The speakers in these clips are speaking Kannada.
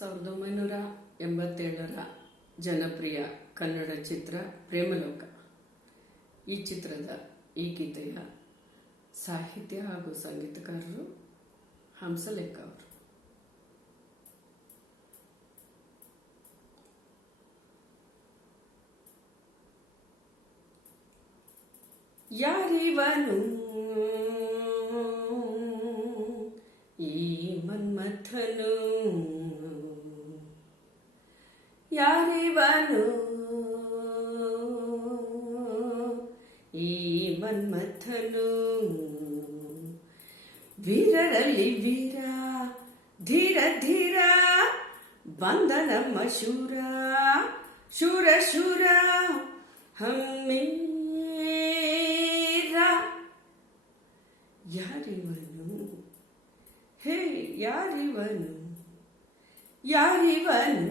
1987ರ ಜನಪ್ರಿಯ ಕನ್ನಡ ಚಿತ್ರ ಪ್ರೇಮಲೋಕ. ಈ ಚಿತ್ರದ ಈ ಗೀತೆಯ ಸಾಹಿತ್ಯ ಹಾಗೂ ಸಂಗೀತಕಾರರು ಹಂಸಲೇಖ ಅವರು. ಯಾರಿವನು ಈ ಮನ್ಮಥನು, ಯಾರಿವನು ಈ ಮನ್ಮಥನು, ವೀರರಲ್ಲಿ ವೀರ ಧೀರ ಧೀರ ಬಂದ ನಮ್ಮ ಶೂರ ಶೂರ ಶೂರ ಹಮ್ಮೇರ. ಯಾರಿವನು ಹೇ ಯಾರಿವನು, ಯಾರಿವನು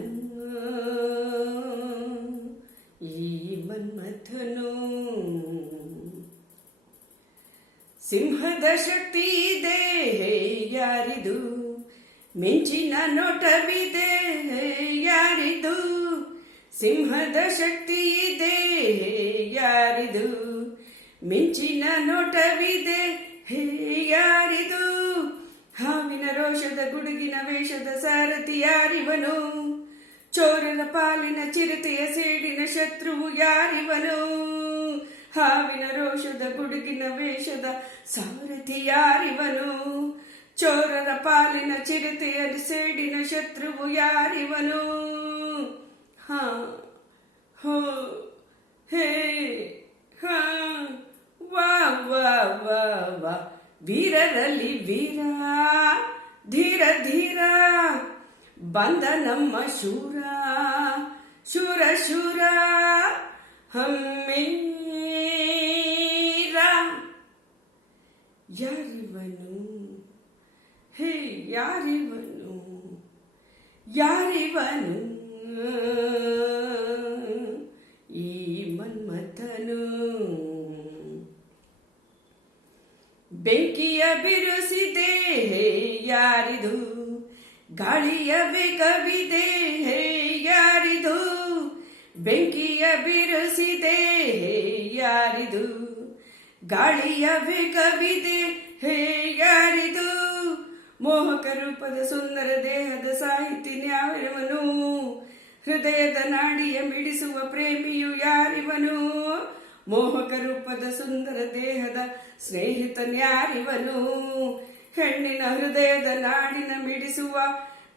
ಈ ಮನ್ಮಥನು. ಸಿಂಹದ ಶಕ್ತಿ ಇದೆ ಯಾರಿದು, ಮಿಂಚಿನ ನೋಟವಿದೆ ಯಾರಿದು, ಸಿಂಹದ ಶಕ್ತಿ ಇದೆ ಯಾರಿದು, ಮಿಂಚಿನ ನೋಟವಿದೆ ಯಾರಿದು, ಹಾವಿನ ರೋಷದ ಗುಡುಗಿನ ವೇಷದ ಸಾರಥಿ ಯಾರಿವನು, ಚೋರರ ಪಾಲಿನ ಚಿರತೆಯ ಸೇಡಿನ ಶತ್ರುವು ಯಾರಿವನು, ಹಾವಿನ ರೋಷದ ಗುಡುಗಿನ ವೇಷದ ಸಾರಥಿ ಯಾರಿವನು, ಚೋರರ ಪಾಲಿನ ಚಿರತೆಯ ಸೇಡಿನ ಶತ್ರುವು ಯಾರಿವನು. ಹಾ ಹೋ ಹೇ ಹಾ ವಾ ವಾ ವಾ ವಾ, ವೀರರಲ್ಲಿ ವೀರ ಧೀರ ಧೀರ ಬಂದ ನಮ್ಮ ಶೂರ ಶೂರ ಶೂರ ಹಮ್ಮೇರ. ಯಾರಿವನು ಹೇ ಯಾರಿವನು, ಯಾರಿವನು ಈ ಮನ್ಮಥನು. ಬೆಂಕಿಯ ಬಿರುಸಿದೆ ಯಾರಿದು, ಗಾಳಿಯ ವೇಗವಿದೆ ಯಾರಿದು, ಬೆಂಕಿಯ ಬಿರುಸಿದೆ ಯಾರಿದು, ಗಾಳಿಯ ವೇಗವಿದೆ ಯಾರಿದು, ಮೋಹಕ ರೂಪದ ಸುಂದರ ದೇಹದ ಸಾಹಿತಿ ಯಾರಿವನು, ಹೃದಯದ ನಾಡಿಯ ಮಿಡಿಸುವ ಪ್ರೇಮಿಯು ಯಾರಿವನು, ಮೋಹಕ ರೂಪದ ಸುಂದರ ದೇಹದ ಸ್ನೇಹಿತನ್ಯಾರಿವನು, ಹೆಣ್ಣಿನ ಹೃದಯದ ನಾಡಿನ ಮಿಡಿಸುವ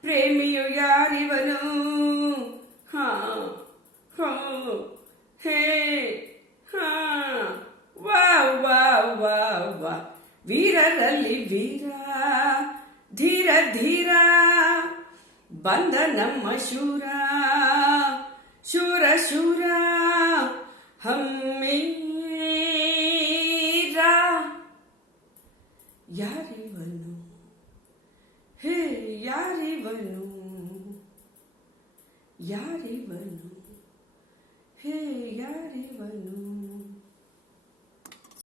ಪ್ರೇಮಿಯು ಯಾರಿವನು. ಹಾ ಹೋ ಹೇ ಹಾ ವಾ ವಾ ವಾ ವಾ, ವೀರರಲ್ಲಿ ವೀರ ಧೀರ ಧೀರ ಬಂದ ನಮ್ಮ ಶೂರ ಶೂರ ಶೂರ ಹಮ್ಮೇರ. ಯಾರಿವನು ಹೇ ಯಾರಿವನು, ಯಾರಿವನು ಹೇ ಯಾರಿವನು.